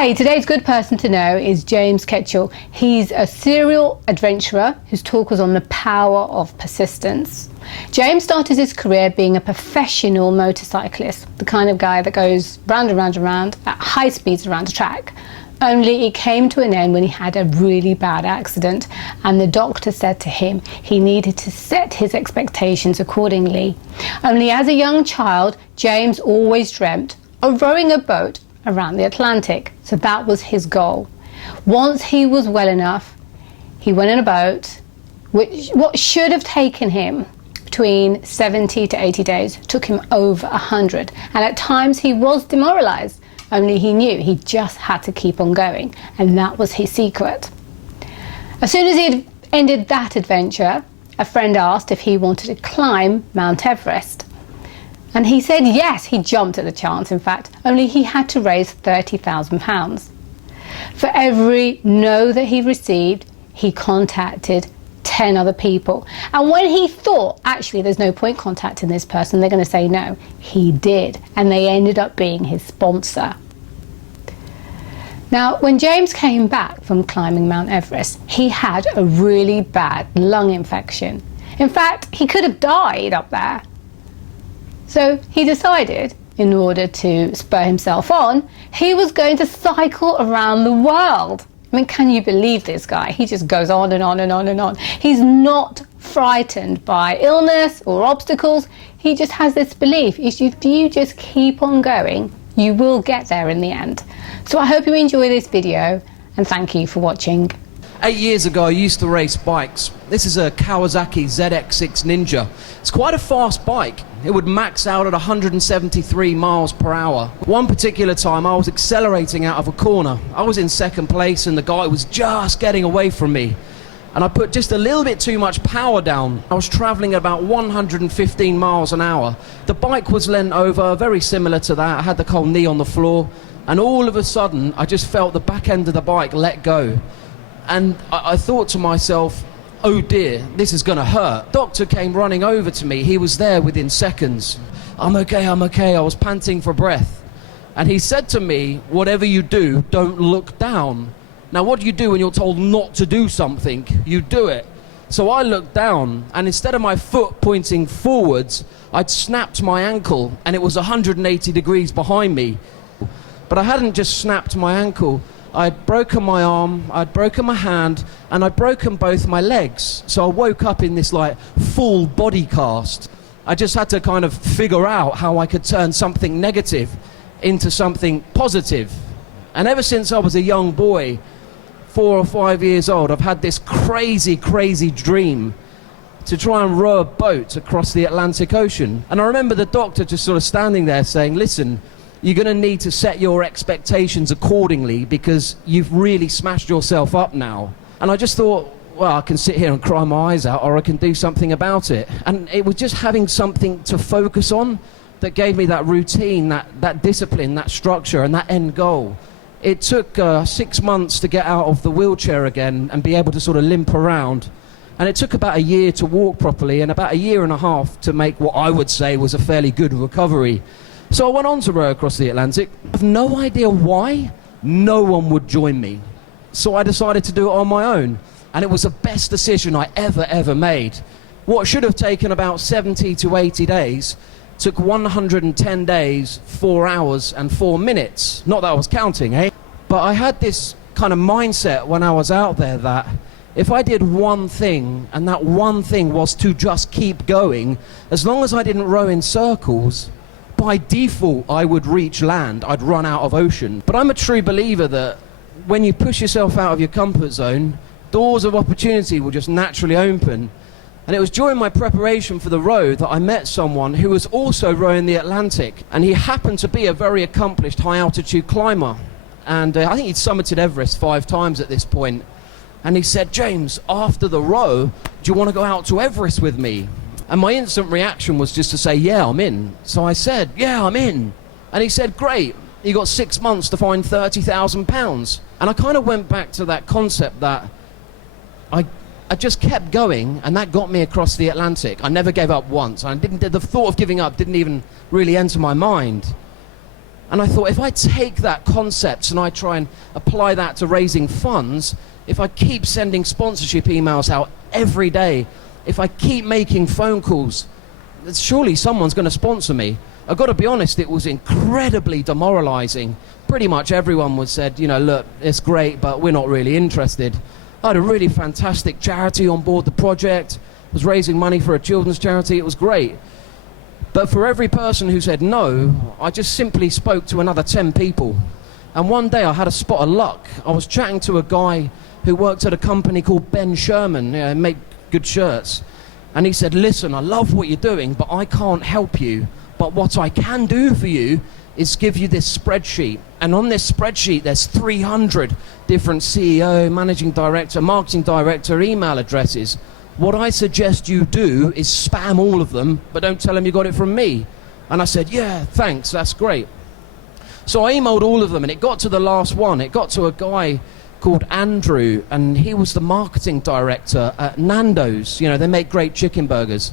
Hi, today's good person to know is James Ketchell. He's a serial adventurer whose talk was on the power of persistence. James started his career being a professional motorcyclist, the kind of guy that goes round and round and round at high speeds around a track. Only it came to an end when he had a really bad accident, and the doctor said to him he needed to set his expectations accordingly. Only as a young child, James always dreamt of rowing a boat around the Atlantic, so that was his goal. Once he was well enough, he went in a boat, what should have taken him between 70 to 80 days took him over 100, and at times he was demoralized. Only he knew he just had to keep on going, and that was his secret. As soon as he'd ended that adventure, a friend asked if he wanted to climb Mount Everest. And he said yes, he jumped at the chance, in fact, only he had to raise £30,000. For every no that he received, he contacted 10 other people. And when he thought, actually, there's no point contacting this person, they're going to say no, he did. And they ended up being his sponsor. Now, when James came back from climbing Mount Everest, he had a really bad lung infection. In fact, he could have died up there. So he decided, in order to spur himself on, he was going to cycle around the world. I mean, can you believe this guy? He just goes on and on and on and on. He's not frightened by illness or obstacles. He just has this belief, if you just keep on going, you will get there in the end. So I hope you enjoy this video, and thank you for watching. 8 years ago, I used to race bikes. This is a Kawasaki ZX6 Ninja. It's quite a fast bike. It would max out at 173 miles per hour. One particular time, I was accelerating out of a corner. I was in second place, and the guy was just getting away from me. And I put just a little bit too much power down. I was traveling at about 115 miles an hour. The bike was leant over, very similar to that. I had the whole knee on the floor. And all of a sudden, I just felt the back end of the bike let go. And I thought to myself, oh dear, this is gonna hurt. Doctor came running over to me. He was there within seconds. I'm okay, I'm okay. I was panting for breath. And he said to me, whatever you do, don't look down. Now, what do you do when you're told not to do something? You do it. So I looked down, and instead of my foot pointing forwards, I'd snapped my ankle, and it was 180 degrees behind me. But I hadn't just snapped my ankle. I'd broken my arm, I'd broken my hand, and I'd broken both my legs. So I woke up in this like full body cast. I just had to kind of figure out how I could turn something negative into something positive. And ever since I was a young boy, 4 or 5 years old, I've had this crazy, crazy dream to try and row a boat across the Atlantic Ocean. And I remember the doctor just sort of standing there saying, listen, you're going to need to set your expectations accordingly because you've really smashed yourself up now. And I just thought, well, I can sit here and cry my eyes out, or I can do something about it. And it was just having something to focus on that gave me that routine, that discipline, that structure, and that end goal. It took 6 months to get out of the wheelchair again and be able to sort of limp around. And it took about a year to walk properly, and about 1.5 years to make what I would say was a fairly good recovery. So I went on to row across the Atlantic. I have no idea why no one would join me. So I decided to do it on my own. And it was the best decision I ever made. What should have taken about 70 to 80 days took 110 days, 4 hours and 4 minutes. Not that I was counting, eh? But I had this kind of mindset when I was out there that if I did one thing, and that one thing was to just keep going, as long as I didn't row in circles, by default, I would reach land. I'd run out of ocean. But I'm a true believer that when you push yourself out of your comfort zone, doors of opportunity will just naturally open. And it was during my preparation for the row that I met someone who was also rowing the Atlantic. And he happened to be a very accomplished high-altitude climber. And I think he'd summited Everest 5 times at this point. And he said, James, after the row, do you want to go out to Everest with me? And my instant reaction was just to say, yeah, I'm in. So I said, yeah, I'm in. And he said, great, you got 6 months to find £30,000. And I kind of went back to that concept that I just kept going, and that got me across the Atlantic. I never gave up once. The thought of giving up didn't even really enter my mind. And I thought, if I take that concept and I try and apply that to raising funds, if I keep sending sponsorship emails out every day, if I keep making phone calls, surely someone's going to sponsor me. I've got to be honest, it was incredibly demoralizing. Pretty much everyone was said, you know, look, it's great, but we're not really interested. I had a really fantastic charity on board the project, was raising money for a children's charity, it was great. But for every person who said no, I just simply spoke to another 10 people. And one day I had a spot of luck. I was chatting to a guy who worked at a company called Ben Sherman, make good shirts. And he said, listen, I love what you're doing, but I can't help you. But what I can do for you is give you this spreadsheet. And on this spreadsheet, there's 300 different CEO, managing director, marketing director, email addresses. What I suggest you do is spam all of them, but don't tell them you got it from me. And I said, yeah, thanks, that's great. So I emailed all of them, and it got to the last one. It got to a guy called Andrew, and he was the marketing director at Nando's. You know, they make great chicken burgers.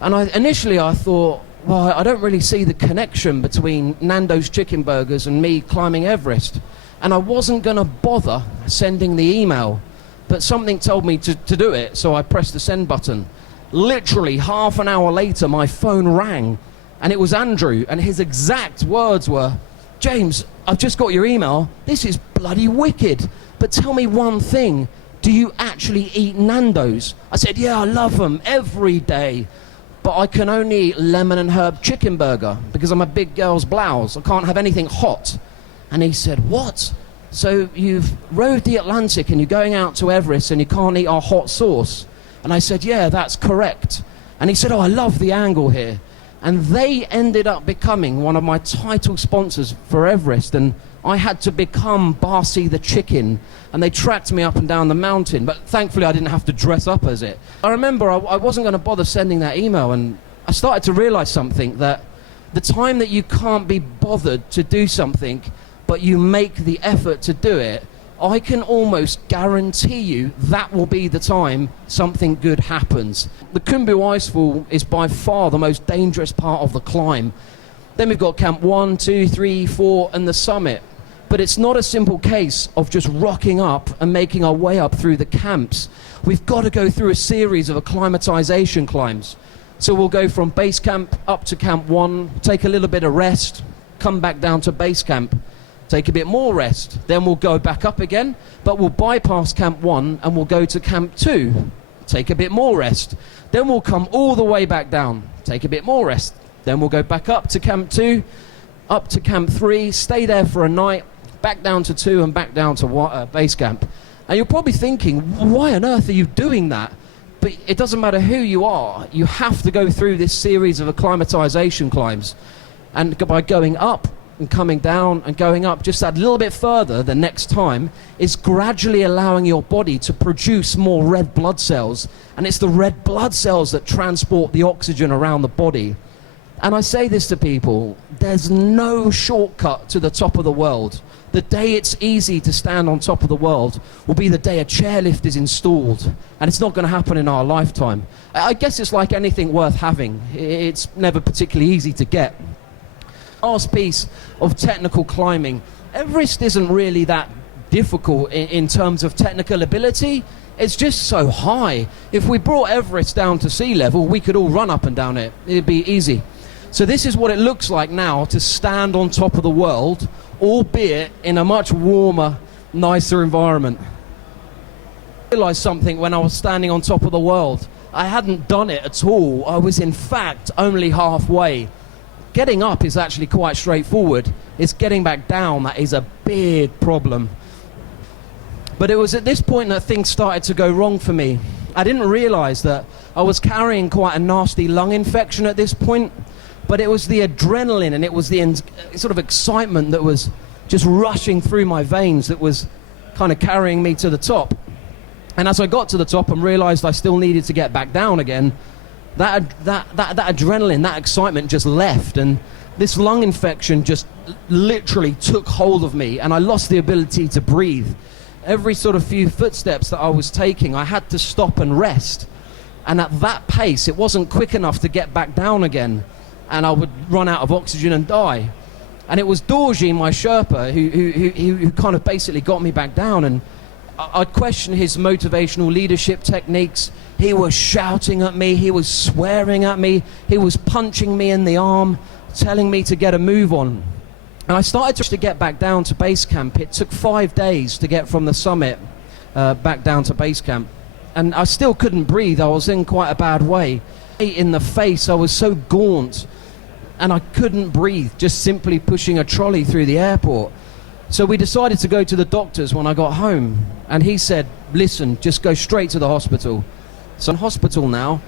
And initially I thought, well, I don't really see the connection between Nando's chicken burgers and me climbing Everest. And I wasn't going to bother sending the email. But something told me to do it, so I pressed the send button. Literally half an hour later, my phone rang, and it was Andrew, and his exact words were, James, I've just got your email. This is bloody wicked. But tell me one thing. Do you actually eat Nando's? I said, yeah, I love them every day. But I can only eat lemon and herb chicken burger because I'm a big girl's blouse. I can't have anything hot. And he said, what? So you've rode the Atlantic and you're going out to Everest and you can't eat our hot sauce? And I said, yeah, that's correct. And he said, oh, I love the angle here. And they ended up becoming one of my title sponsors for Everest. And I had to become Barcy the chicken. And they tracked me up and down the mountain. But thankfully, I didn't have to dress up as it. I remember I wasn't going to bother sending that email. And I started to realize something, that the time that you can't be bothered to do something, but you make the effort to do it, I can almost guarantee you that will be the time something good happens. The Khumbu Icefall is by far the most dangerous part of the climb. Then we've got Camp 1, 2, 3, 4 and the summit. But it's not a simple case of just rocking up and making our way up through the camps. We've got to go through a series of acclimatization climbs. So we'll go from base camp up to Camp 1, take a little bit of rest, come back down to base camp, take a bit more rest, then we'll go back up again, but we'll bypass Camp 1 and we'll go to Camp 2, take a bit more rest, then we'll come all the way back down, take a bit more rest, then we'll go back up to Camp 2, up to Camp 3, stay there for a night, back down to 2 and back down to base camp. And you're probably thinking, why on earth are you doing that? But it doesn't matter who you are, you have to go through this series of acclimatization climbs. And by going up and coming down and going up just that little bit further the next time is gradually allowing your body to produce more red blood cells, and it's the red blood cells that transport the oxygen around the body. And I say this to people, there's no shortcut to the top of the world. The day it's easy to stand on top of the world will be the day a chairlift is installed, and it's not going to happen in our lifetime. I guess it's like anything worth having, it's never particularly easy to get. Last piece of technical climbing. Everest isn't really that difficult in terms of technical ability. It's just so high. If we brought Everest down to sea level, we could all run up and down it. It'd be easy. So this is what it looks like now to stand on top of the world, albeit in a much warmer, nicer environment. I realized something when I was standing on top of the world. I hadn't done it at all. I was in fact only halfway. Getting up is actually quite straightforward. It's getting back down that is a big problem. But it was at this point that things started to go wrong for me. I didn't realize that I was carrying quite a nasty lung infection at this point, but it was the adrenaline and it was the sort of excitement that was just rushing through my veins that was kind of carrying me to the top. And as I got to the top and realized I still needed to get back down again, that adrenaline, that excitement just left, and this lung infection just literally took hold of me, and I lost the ability to breathe. Every sort of few footsteps that I was taking, I had to stop and rest, and at that pace it wasn't quick enough to get back down again, and I would run out of oxygen and die. And it was Dorji, my Sherpa, who kind of basically got me back down. And I'd question his motivational leadership techniques. He was shouting at me, he was swearing at me, he was punching me in the arm, telling me to get a move on. And I started to get back down to base camp. It took 5 days to get from the summit back down to base camp. And I still couldn't breathe. I was in quite a bad way. In the face, I was so gaunt, and I couldn't breathe, just simply pushing a trolley through the airport. So we decided to go to the doctors when I got home, and he said, listen, just go straight to the hospital. So I'm in hospital now,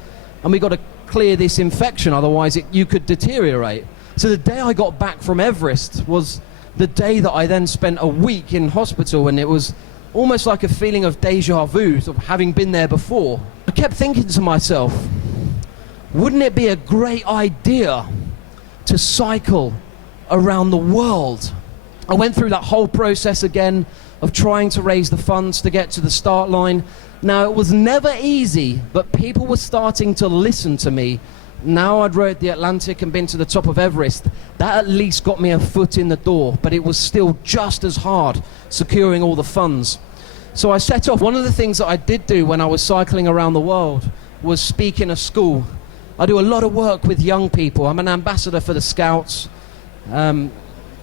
and we got to clear this infection, otherwise you could deteriorate. So the day I got back from Everest was the day that I then spent a week in hospital, and it was almost like a feeling of deja vu, of having been there before. I kept thinking to myself, wouldn't it be a great idea to cycle around the world? I went through that whole process again of trying to raise the funds to get to the start line. Now, it was never easy, but people were starting to listen to me. Now I'd rode the Atlantic and been to the top of Everest. That at least got me a foot in the door, but it was still just as hard securing all the funds. So I set off. One of the things that I did do when I was cycling around the world was speak in a school. I do a lot of work with young people. I'm an ambassador for the Scouts. And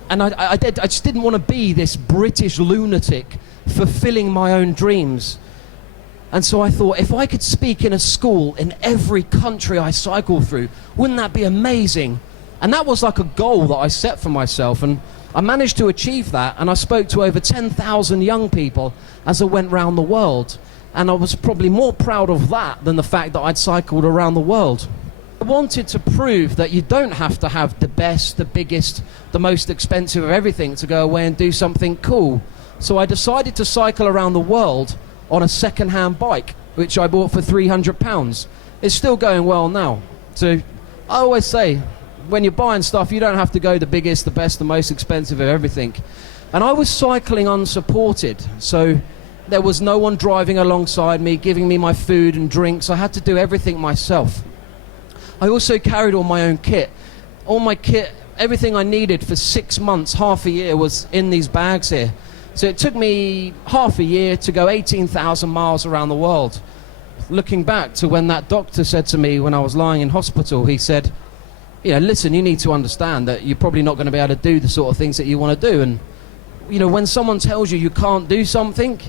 I just didn't want to be this British lunatic fulfilling my own dreams. And so I thought, if I could speak in a school in every country I cycle through, wouldn't that be amazing? And that was like a goal that I set for myself. And I managed to achieve that. And I spoke to over 10,000 young people as I went around the world. And I was probably more proud of that than the fact that I'd cycled around the world. I wanted to prove that you don't have to have the best, the biggest, the most expensive of everything to go away and do something cool. So I decided to cycle around the world on a second-hand bike, which I bought for £300. It's still going well now. So I always say, when you're buying stuff, you don't have to go the biggest, the best, the most expensive of everything. And I was cycling unsupported, so there was no one driving alongside me, giving me my food and drinks. I had to do everything myself. I also carried all my own kit. All my kit, everything I needed for 6 months, half a year, was in these bags here. So it took me half a year to go 18,000 miles around the world. Looking back to when that doctor said to me when I was lying in hospital, he said, listen, you need to understand that you're probably not going to be able to do the sort of things that you want to do. And, when someone tells you you can't do something,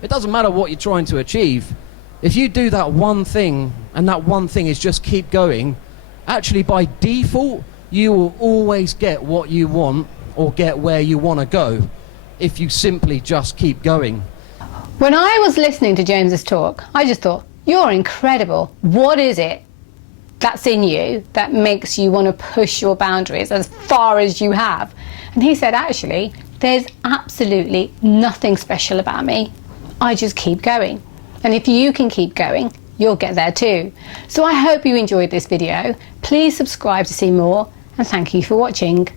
it doesn't matter what you're trying to achieve. If you do that one thing, and that one thing is just keep going, actually by default, you will always get what you want or get where you want to go if you simply just keep going. When I was listening to James's talk, I just thought, you're incredible. What is it that's in you that makes you want to push your boundaries as far as you have? And he said, actually, there's absolutely nothing special about me. I just keep going. And if you can keep going, you'll get there too. So I hope you enjoyed this video. Please subscribe to see more, and thank you for watching.